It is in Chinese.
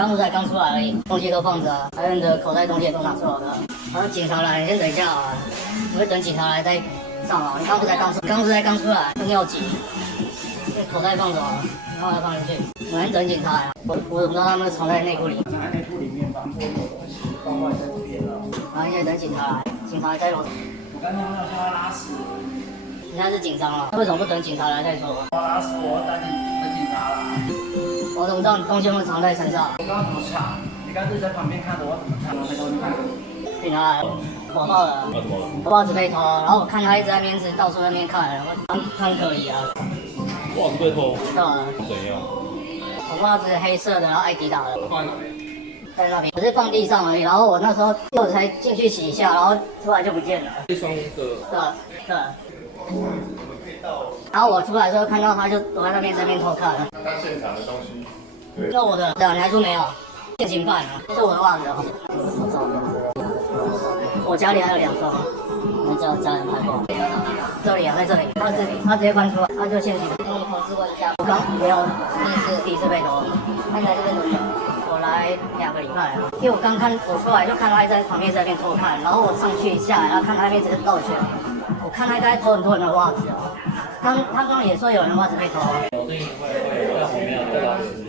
刚不才刚出来而已，东西都放着啊，还有你的口袋东西也都拿出来了。然后警察来，你先等一下啊，你会等警察来再上啊。你刚不才刚出来，就尿急，那口袋放着啊，然后再放进去。我先等警察来啊，我怎么知道他们藏在内裤里？藏在内裤里面，把所有东西放坏在这边了。然后现在等警察来，警察在楼。我刚刚要叫他拉屎，你现在是紧张了，为什么不等警察来再说？我拉屎，我等警察啦。我怎么知道你东西会藏在身上？我刚刚怎么查？你刚才在旁边看着我怎么看？我在外面看。警察来，我报了，我袜子被偷，然后我看他一直在那边到处在那边看，他很可疑啊。袜子被偷？对啊。怎样？我袜子黑色的，然后艾迪达的。放在哪里？在那边，只是放地上而已。然后我那时候又才进去洗一下，然后出来就不见了。这双的。对。然后我出来的时候看到他就躲在那边偷看。他现场的东西。就我的，对啊，你还说没有？现行犯啊，这是我的袜子哦。我家里还有2双，我叫家人拍过。这里啊，在这里，他直接翻出来，他就现行。跟你投资过一下，我刚没有第一次被偷，他在这边多久？我来2个礼拜了，因为我出来就看他在旁边在那边偷看，然后我上去下来，然后看他那边只是绕圈，我看他应该偷很多人的袜子哦。他刚刚也说有人袜子被偷。我最近会，但我没有得到实